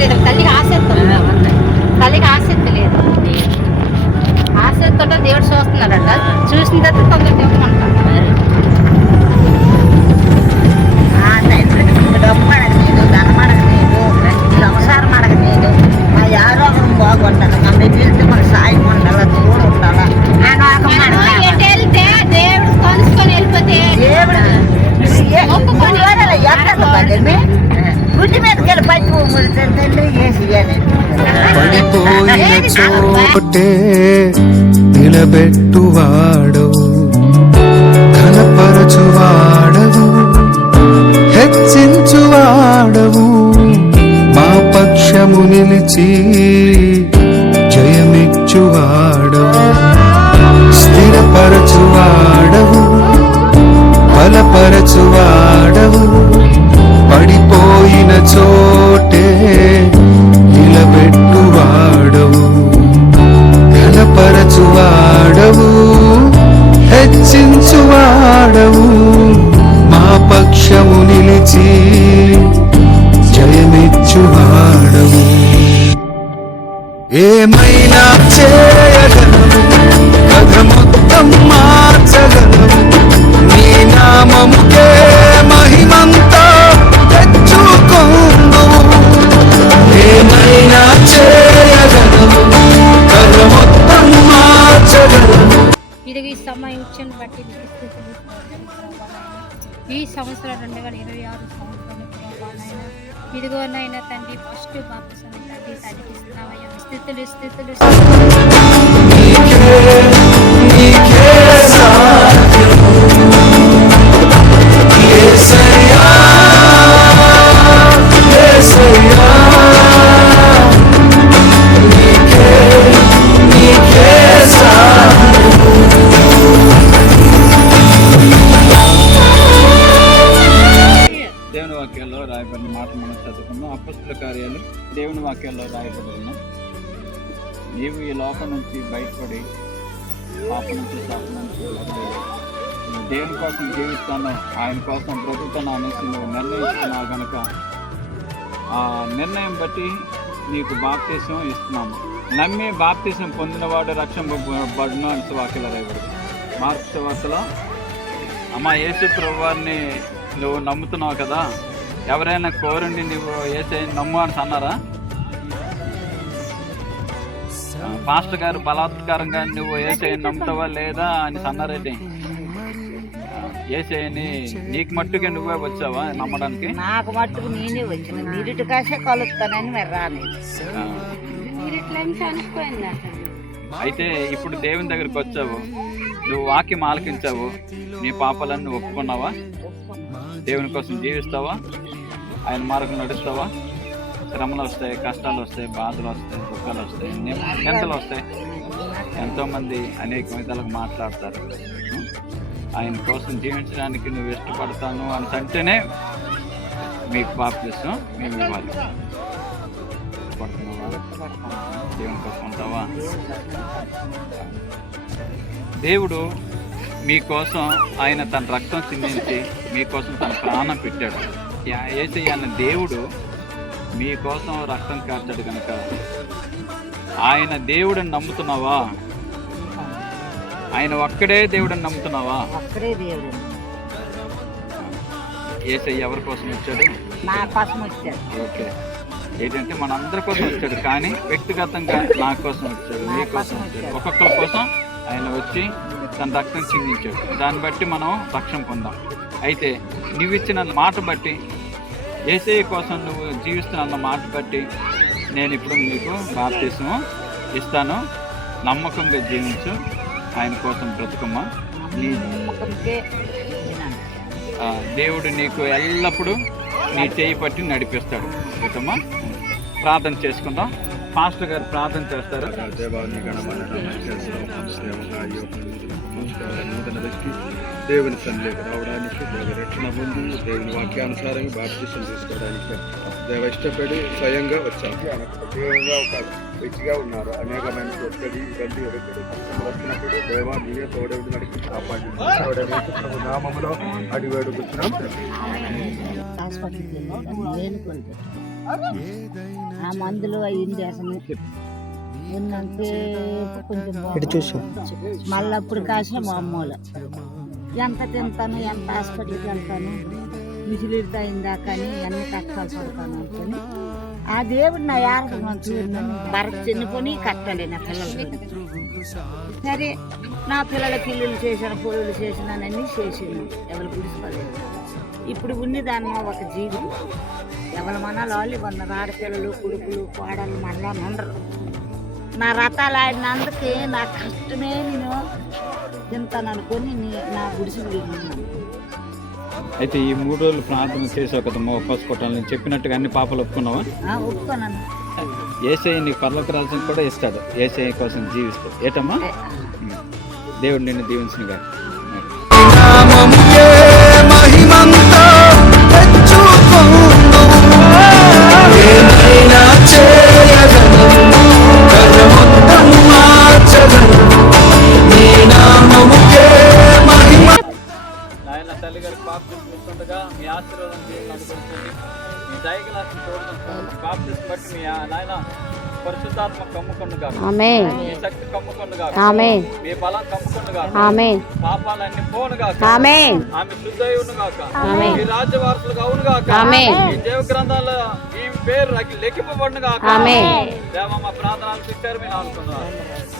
లేదు, తల్లికి ఆసక్తి తల్లికి ఆసక్తి లేదు. ఆసక్తితో దేవుడు చూస్తున్నాడట. చూసిన తర్వాత తొందరగా ఇవ్వమంటాడు. డబ్బు అడగలేదు, ధనం అడగలేదు, సంసారం అడగలేదు. మా ఆరోగ్యం బాగుండాలి, నన్ను తెలిసి మాకు సాయం ఉండాలి, తోడు ఉండాలి. వెళ్తే దేవుడు కలుసుకొని వెళ్ళిపోతే దేవుడు గుడ్డి మీదకి వెళ్ళి పట్టి వేసి పడిపోయిన చోటే నిలబెట్టువాడవు, ఘనపరచువాడవు, హెచ్చించువాడవు, మా పక్షము నిలిచి జయమిచ్చువాడవు, స్థిరపరచువాడవు, బలపరచువాడవు, పడిపోయిన చోటే నిలబెట్టువాడవు, ఘనపరచువాడవు, హెచ్చించువాడవు, మా పక్షము నిలిచి జయమిచ్చువాడవు. ఏమైనా చేయగలవు, కథ మొత్తం మార్చగలవు, నీ నామముకే మహిమంతా తెచ్చుకొందువు. ఏమైనా చేయగలవు, కథ మొత్తం మార్చగలవు. ఇది ఈ సమయం ఇచ్చిన బట్టి ఈ సంవత్సరం 2026 సంవత్సరం ఇదిగోనైనా తండ్రి ఫస్ట్ బాప్తిసం తండ్రి తగ్గిస్తున్నావయ్యా. స్థితులు దేవుని వాక్యాల్లో రాయబడిన మాట మనం చదువుకున్నాం. అపొస్తలుల కార్యాలు దేవుని వాక్యాల్లో రాయబడి ఉన్నాం. నీవు ఈ లోకం నుంచి బయటపడి పాప నుంచి శాపం నుంచి నువ్వు దేవుని కోసం జీవిస్తాను, ఆయన కోసం బ్రతుకుతాను అనేసి నువ్వు నిర్ణయించుకున్నావు కనుక ఆ నిర్ణయం బట్టి నీకు బాప్తీసం ఇస్తున్నాము. నమ్మి బాప్తీసం పొందినవాడు రక్షింపబడును అని వాక్యాలు రాయబడి. మార్క్స్ వార్తలో అమ్మ యేసు ప్రభువారిని నువ్వు నమ్ముతున్నావు కదా, ఎవరైనా కోరండి నువ్వు యేసయ్యని నమ్ము అని అన్నారా? పాస్టర్ గారు బలాత్కారంగా నువ్వు యేసయ్యని నమ్ముతావా లేదా అని అన్నారేంటి? యేసయ్యని నీకు మట్టుగా నువ్వే వచ్చావా నమ్మడానికి? నాకు మట్టుకు నేనే వచ్చిన, నీరిటి కాసే కలుస్తానని మరి రాలేదు. అయితే ఇప్పుడు దేవుని దగ్గరికి వచ్చావు, నువ్వు వాక్యం ఆలకించావు, నీ పాపాలన్నీ ఒప్పుకున్నావా? దేవుని కోసం జీవిస్తావా? ఆయన మార్గం నడుస్తావా? శ్రమలు వస్తాయి, కష్టాలు వస్తాయి, బాధలు వస్తాయి, దుఃఖాలు వస్తాయి, నిందలు వస్తాయి. ఎంతోమంది అనేక విధాలుగా మాట్లాడతారు. ఆయన కోసం జీవించడానికి నువ్వు ఇష్టపడతాను అని అంటేనే మీకు బాప్తిసం మేము ఇవ్వాలి. దేవుని కోసం ఉంటావా? దేవుడు మీకోసం ఆయన తన రక్తం చిందించి మీకోసం తన ప్రాణం పెట్టాడు. యేసయ్య అన్న దేవుడు మీకోసం రక్తం కార్చాడు కనుక ఆయన దేవుడిని నమ్ముతున్నావా? ఆయన ఒక్కడే దేవుడిని నమ్ముతున్నావా? యేసయ్య ఎవరి కోసం వచ్చాడు? నా కోసం వచ్చాడు. ఓకే, ఏంటంటే మనందరి కోసం వచ్చాడు, కానీ వ్యక్తిగతంగా నా కోసం వచ్చాడు, మీ కోసం వచ్చాడు. ఒక్కొక్కరి కోసం ఆయన వచ్చి తన రక్తం చిందించాడు. దాన్ని బట్టి మనం రక్షణ పొందాం. అయితే నువ్వు ఇచ్చిన మాట బట్టి, యేసయ్య కోసం నువ్వు జీవిస్తున్న మాట బట్టి నేను ఇప్పుడు నీకు బాప్తిసం ఇస్తాను. నమ్మకంగా జీవించు, ఆయన కోసం బ్రతుకమ్మా. నీ దేవుడు నీకు ఎల్లప్పుడూ నీ చేయి పట్టి నడిపిస్తాడు. ఓకేమ్మా, ప్రార్థన చేసుకుందాం. పాస్టర్ గారు ప్రార్థన చేస్తారు. నూతన వ్యక్తి దేవుని సన్నిధికి రావడానికి, రక్షణ పొంది దేవుని వాక్యానుసారంగా బాప్తిసం తీసుకోవడానికి దేవ ఇష్టపడి స్వయంగా వచ్చాము. దేవునిగా ఒక వ్యక్తిగా ఉన్నారు. అనేకమైన ఒక్కడి గడ్డి ఎదుగుడు వచ్చినప్పుడు దేవ నీవే తోడేవుడు నడిపి కాపాడి నామములో అడివేడుకుంటున్నాం. ఆ మందులు అయ్యింది అసలు ఉన్నంతసేపు కొంచెం మళ్ళీ అప్పుడు కాసిన మా అమ్మోళ్ళు ఎంత తింటాను ఎంత హాస్పిటల్కి వెళ్తాను విసిలిడితే అయిందా కానీ అన్ని కష్టాలు పడతాను అనుకుని ఆ దేవుడు నా యారకం చూడను భరత్ చెన్నుకొని కట్టాలి నా పిల్లలకి. సరే నా పిల్లలకి ఇల్లులు చేశాను పొడులు చేసినానన్నీ చేసినాను ఎవరు గుడిసిపోలేదు. ఇప్పుడు ఉన్నదాన్ని ఒక జీవి ఎవరి మనాలు వాళ్ళు ఉన్నారు ఆడపిల్లలు కొడుకులు కోడలు మళ్ళా ఉండరు. నా రథాలు ఆడినందుకే నా కష్టమే నేను తింటాను అనుకొని నా గుడిసెలు ఉన్నాను. అయితే ఈ 3 రోజులు ప్రార్థన చేసావు కదమ్మా ఉపవాస కొట్టాలి నేను చెప్పినట్టుగా అన్ని పాపలు ఒప్పుకున్నావా? ఒప్పుకోనన్నా. ఏసఐ నీకు పరలోక రాజ్యం కూడా ఇస్తాడు, ఏసఐ కోసం జీవిస్తాడు. ఏటమ్మా? దేవుడు నిన్ను దీవించునుగా. నామముకే మహిమంతా తెచ్చుకొను. ఏమైనా చేయగలను, కరమొత్తం మార్చగలను. నీ నామముకే మహిమ. నాయన తల్లి గారికి బాప్తిస్మం ఇస్తుండగా మీ ఆశీర్వాదం దేవుని అనుగ్రహించండి. మీ దయగలాన్ని తోడుకుంటుంది. బాప్తిస్మం బట్టి మీ నాయన పరిశుద్ధాత్మ కమ్ముకొనుగా, మీ శక్తి కమ్ముకొనుగా, మీ బలం కమ్ముకొనుగా, పాపాలన్నీ పోనుగాక, ఆమె శుద్ధయునుగాక, మీ రాజ్య వారసులుగా అవునుగాక, ఈ దేవ గ్రంథాల్లో ఈ పేరు లెక్కింపబడునుగాక. దేవ మా ప్రార్థనలు చూశారు మీరు అనుకున్నారు.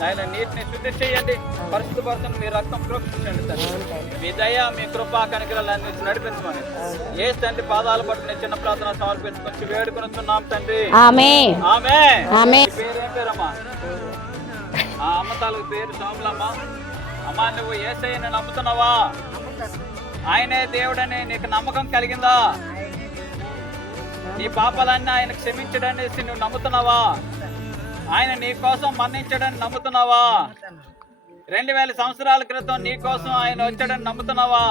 ఆయన నీటిని శుద్ధి చేయండి, పరిశుద్ధపరచండి, మీ రక్తం ప్రోక్షించండి తండ్రి. మీ దయ మీ కృపా కనికరాలు అందించి నడిపించమని ఏ తండ్రి పాదాలు పట్టుకుని చిన్న ప్రార్థన సమర్పించుకొని వేడుకొనిస్తున్నాం తండ్రి. ఆమేన్. పేరేం పేరమ్మా? అమ్మ తాలూకు పేరు సోమలమ్మ. అమ్మా నువ్వు యేసయ్యని నమ్ముతున్నావా? ఆయనే దేవుడని నీకు నమ్మకం కలిగిందా? నీ పాపాలన్నీ ఆయన క్షమించడని నువ్వు నమ్ముతున్నావా? ఆయన నీ కోసం మన్నించడని నమ్ముతున్నావా? 2000 సంవత్సరాల క్రితం నీ కోసం ఆయన వచ్చాడని నమ్ముతున్నావా?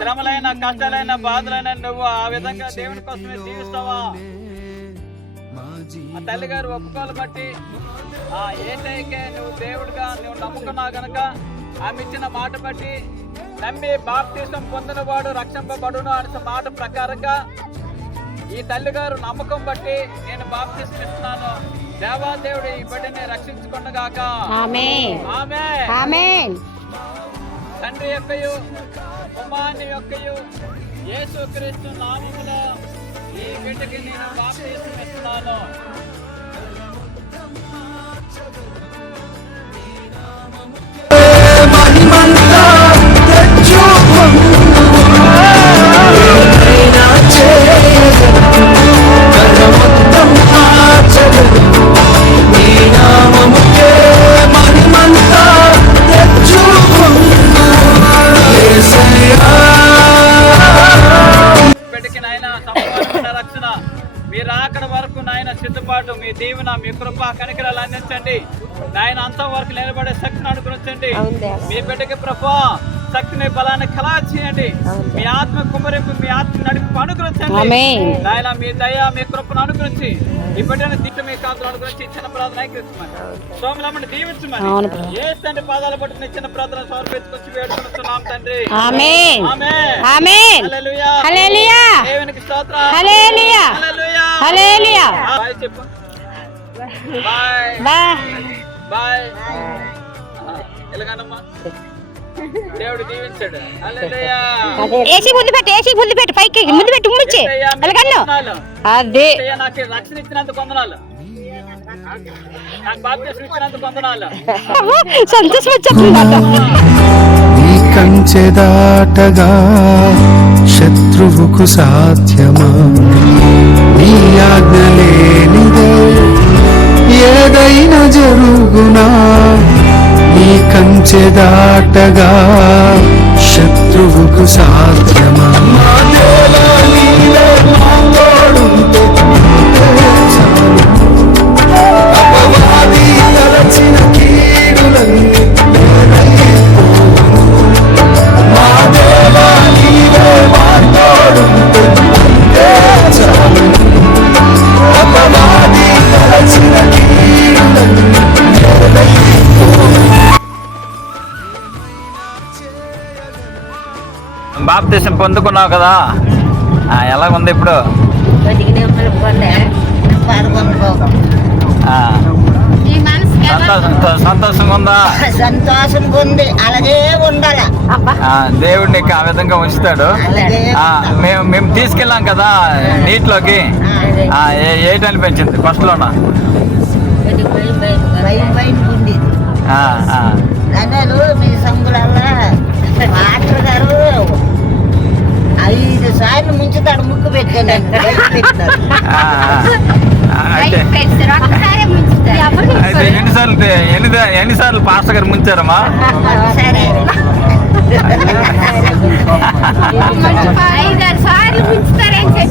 శ్రమలైన కష్టాలైన బాధలైన నువ్వు ఆ విధంగా దేవుని కోసమే జీవిస్తావా? ఆ తల్లి గారు ఒప్పుకోలు బట్టి ఆ యేసయ్యకే నువ్వు దేవుడిగా నువ్వు నమ్ముకున్నావు గనక ఆమె ఇచ్చిన మాట బట్టి నమ్మి బాప్తిసం పొందిన వాడు రక్షింపబడును అనే మాట ప్రకారంగా ఈ తల్లి గారు నమ్మకం బట్టి నేను బాప్తిసం ఇస్తున్నాను. దేవాదేవుడు ఈ బిడ్డని రక్షించుకున్నగాక. ఆమేన్. తండ్రి యొక్కయు కుమారుని యొక్కయు యేసుక్రీస్తు నామములో ఈ బిడ్డకి నేను బాప్తిసం ఇస్తున్నాను. మహిమంతా తెచ్చుకొను. ఏమైనా చేయగలను, కరమొత్తం మార్చగలను. నీ నామముకే మహిమంతా తెచ్చుకొను. యేసయ్యా బిడ్డకి నాయన సంపూర్ణ రక్షణ మీరు అక్కడ వరకు నాయన సిద్ధపాటు మీ దీవెన మీ కృప కనికరాలు అందించండి నాయన. అంత వరకు నిలబడే శక్తిని అనుగ్రహించండి. మీ బిడ్డకి ప్రభా శక్తిని బలాన్ని కలా చేయండి. మీ ఆత్మ కుమరింపు మీ ఆత్మ నడిపి అనుగ్రహించండి నాయన. మీ దయ మీ కృపను అనుగ్రహించి ఈ బిడ్డని దిట్టు మీ కాంతులు అనుగ్రహించి చిన్న ప్రార్థన ఐక్యమని సోమలమ్మని దీవించమని ఏ తండ్రి పాదాల పట్టుకుని చిన్న ప్రార్థన సమర్పించుకొచ్చి వేడుకొనిస్తున్నాం తండ్రి. హల్లెలూయా. దేవునికి స్తోత్రం. హల్లెలూయా. బాయ్ చెప్పు. బాయ్. ఎలాగనమ్మా దేవుడు దీవించాడు. హల్లెలూయా. ఏసీ ముందు పెట్టు పైకి ముందు పెట్టు ఉమ్మిచ్చి ఎలాగన్ను అదే నాకు రక్షణ ఇచ్చినంత వందనాలు, నాకు బాప్తిసం ఇచ్చినంత వందనాలు. సంతోషం వచ్చేస్తుందట. నీ కంచె దాటగా శత్రువుకు సాధ్యమా? నీ ఆజ్ఞ లేనిదే ఏదైనా జరుగునా? నీ కంచె దాటగా శత్రువుకు సాధ్యమా? మా దేవా నీవే మా తోడుంటే చాలు. అపవాది తలచిన కీడులన్నీ వేరైపోవును. మా దేవా నీవే మా తోడుంటే చాలు. అపవాది తలచిన కీడులన్నీ వేరైపోవును. బాప్తిసం పొందుకున్నావు కదా, ఎలాగుంది ఇప్పుడు? ఆ. సంతోషంగా ఉందా? సంతోషంగా ఉంది, అలాగే ఉండాల. దేవుడు నీకు ఆ విధంగా ఉంచుతాడు. మేము తీసుకెళ్ళాం కదా నీటిలోకి, ఏటి అనిపించింది ఫస్ట్ లోనా? భయం భయం ఉంది. దండాలు మీ సంగులల్లా మాస్టర్ గారు 5 సార్లు ముంచుతాడు, ముక్కు పెట్టాను. అయితే ఎన్నిసార్లు పాస్టర్ గారు ముంచారమ్మా?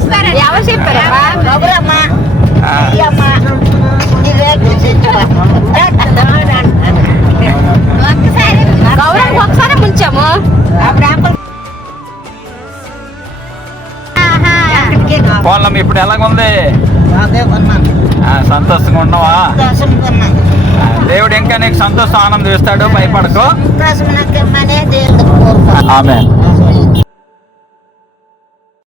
సరే ఎవరు చెప్పారమ్మా? గౌరమ్మా గౌరవం ఒకసారి ముంచాము. పోన్లమ్మ, ఇప్పుడు ఎలాగుంది? సంతోషంగా ఉన్నావా? దేవుడు ఇంకా నీకు సంతోషం ఆనందం ఇస్తాడు, భయపడకు. ఆమె